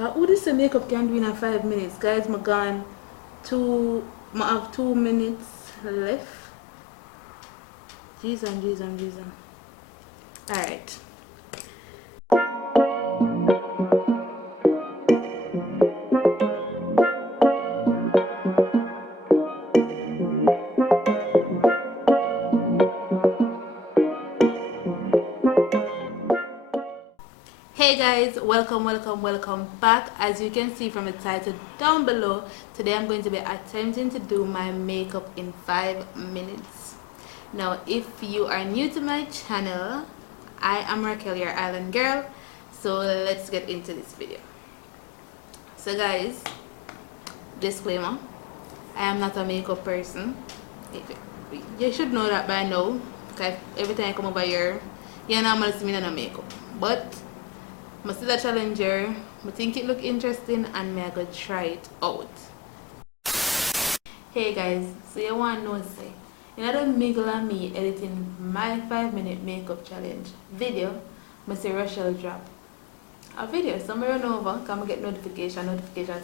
Who this makeup can do in 5 minutes? Guys, I have 2 minutes left. Jeez. Alright. Hey guys, welcome back. As you can see from the title down below, today I'm going to be attempting to do my makeup in 5 minutes. Now if you are new to my channel, I am Raquel, your island girl. So let's get into this video. So guys, disclaimer, I am not a makeup person. You should know that by now, because every time I come over here, you normally see me in a makeup. But I see the challenger, I think it look interesting and I go try it out. Hey guys, so you want to know, say, you know the Miguel and me editing my 5-minute makeup challenge video, I say Rochelle drop a video. So I run over, come get notification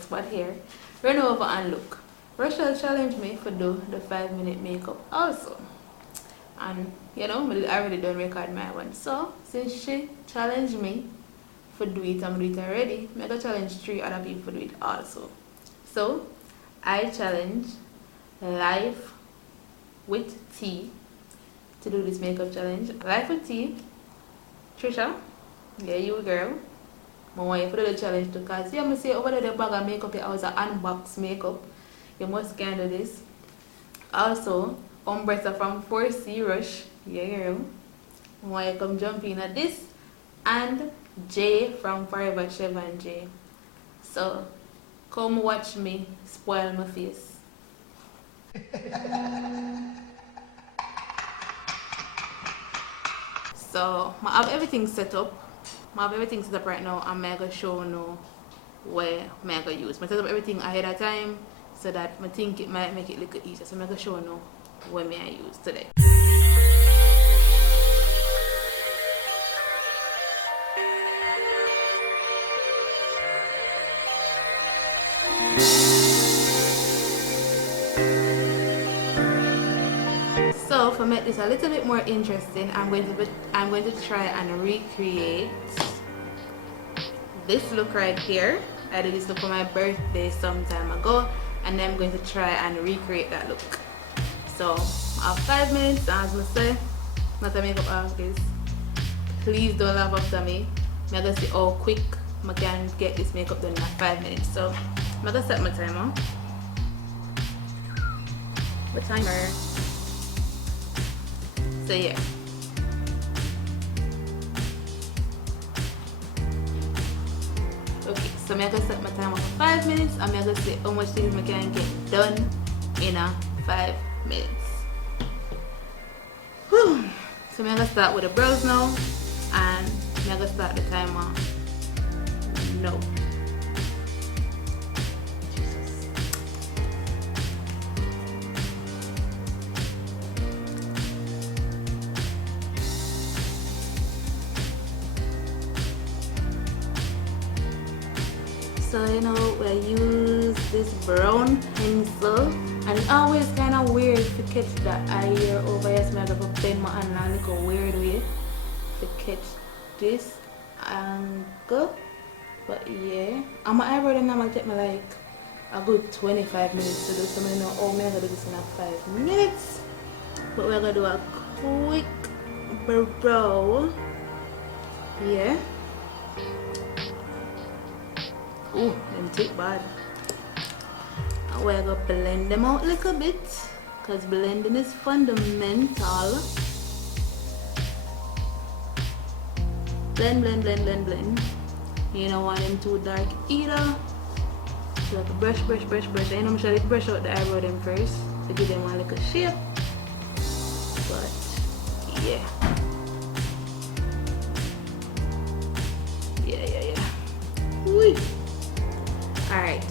spot here, run over and look. Rochelle challenged me for do the 5-minute makeup also. And you know, I already done record my one. So since she challenged me for do it, I'm do it already. I'm gonna challenge 3 other people to do it also. So I challenge Life with T to do this makeup challenge. Life with T, Trisha, yeah, you girl. I want you to do the challenge too, because you must say over there the bag of makeup, it was an unbox makeup. You must can do this. Also, Umbrella from 4C Rush, yeah girl. I want you to come jump in at this. And Jay from Forever Chevron J. So come watch me spoil my face. So I have everything set up. Right now. I'm gonna show you where I'm gonna use. I set up everything ahead of time so that I think it might make it look easier. So I'm gonna show you where I use today. So to make this a little bit more interesting, I'm going to try and recreate this look right here. I did this look for my birthday some time ago, and then I'm going to try and recreate that look. So I have 5 minutes, as I say, not a makeup artist. Please don't laugh after me. I'm gonna see how quick I can get this makeup done in 5 minutes. So I'm gonna set my timer. So yeah. Okay, so I'm gonna set my timer for 5 minutes. I'm gonna see how much things I can get done in 5 minutes. Whew. So I'm gonna start with the brows now, and I'm gonna start the timer. No. So you know, I use this brown pencil, and it's always kind of weird to catch the eye here over here. So I have to bend my hand in a little weird way to catch this angle. But yeah, and my eyebrow then I'm gonna take me like a good 25 minutes to do. So I know how I'm gonna do this in 5 minutes. But we're gonna do a quick brow. Yeah. Ooh, them take bad. And we're gonna blend them out a little bit, because blending is fundamental. Blend. You don't want them too dark either. So like brush. I know I'm sure to brush out the eyebrow them first to give them one little shape. But yeah. Whee. Alright.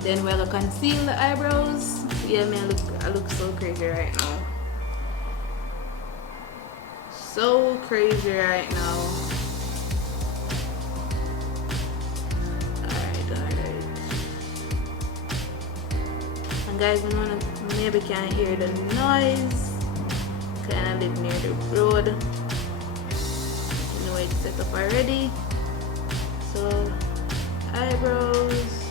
Then we're gonna conceal the eyebrows. Yeah, man, I look so crazy right now. So crazy right now. guys, you know, maybe can't hear the noise. Kinda live near the road. You know it's set up already. So eyebrows.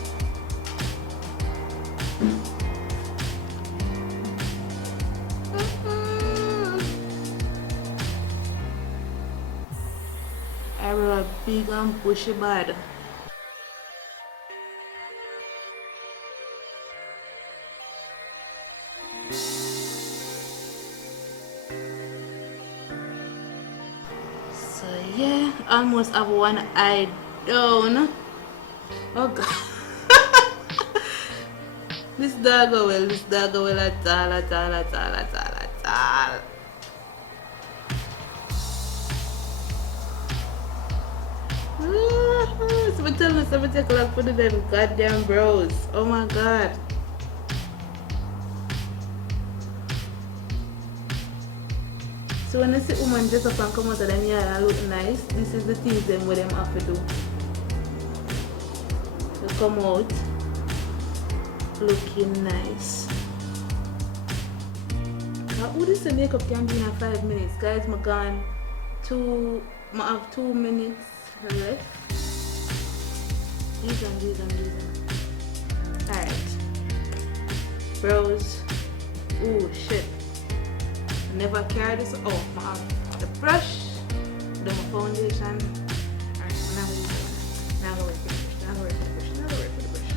Eyebrow big and bushy bad. So yeah, almost have one eye down. Oh god. This dog will at all. So tell me 7 o'clock for the them goddamn bros. Oh my god. So when I see woman dress up and come out of them yard and look nice, this is the things them what them have to do. To come out looking nice. Who this makeup can be in 5 minutes? Guys, I have 2 minutes left. These. Alright. Brows. Oh shit. Never carry this off. I have the brush, do my foundation. Alright, now I'm going to use it. Now I'm going to work for the brush.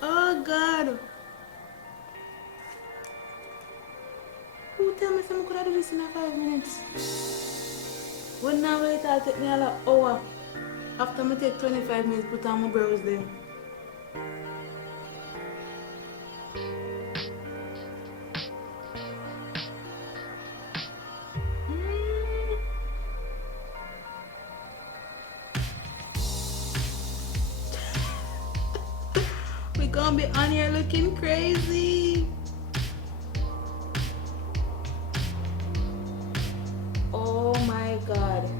Oh god. Who tell me someone could I do this in 5 minutes? When now wait, it'll take me an hour. After I take 25 minutes, put on my brows then. We gonna be on here looking crazy. Oh my god.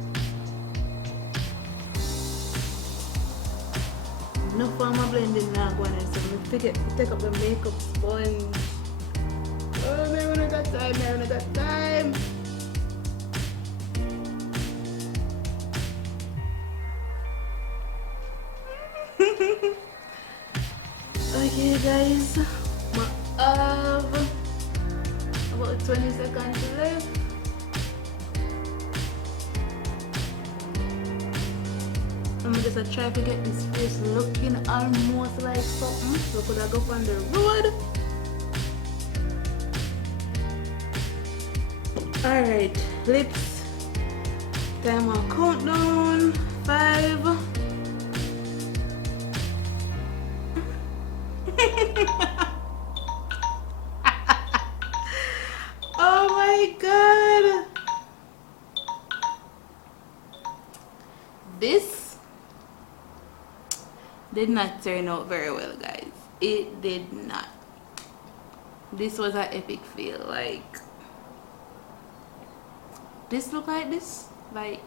No form of blending now going on, so I'm gonna take up the makeup sponge. Oh, man, I got time. Okay, guys, I have about 20 seconds left. I'm just try to get this face looking almost like something, so could I go on the road? Alright, lips. Time on countdown. 5. Oh my god. This did not turn out very well, guys. It did not. This was an epic fail. Like, this look like this? Like,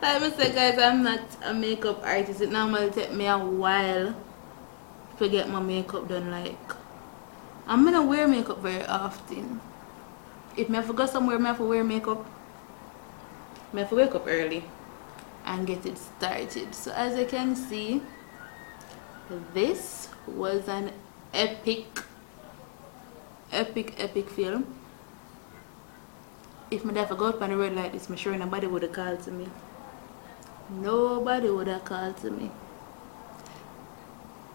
like I said, guys, I'm not a makeup artist. It normally take me a while to get my makeup done. Like, I'm gonna wear makeup very often. If I forgot somewhere I have to wear makeup, I have to wake up early and get it started. So as you can see, this was an epic film. If I ever go up on the road like this, I'm sure nobody would have called to me. Nobody would have called to me.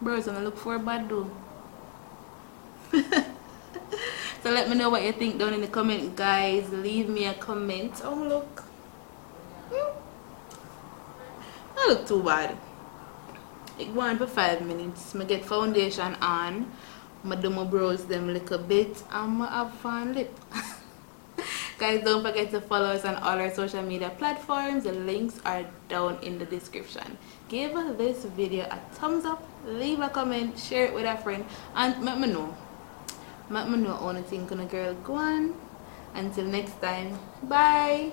Bros, I'm gonna look for a bad though. So let me know what you think down in the comment, guys. Leave me a comment. Oh look, I look too bad. It go on for 5 minutes. I get foundation on. I do my brows them a little bit and I have fun lip. Guys, don't forget to follow us on all our social media platforms. The links are down in the description. Give this video a thumbs up, leave a comment, share it with a friend, and let me know. Let me know what you think on a girl. Go on. Until next time, bye.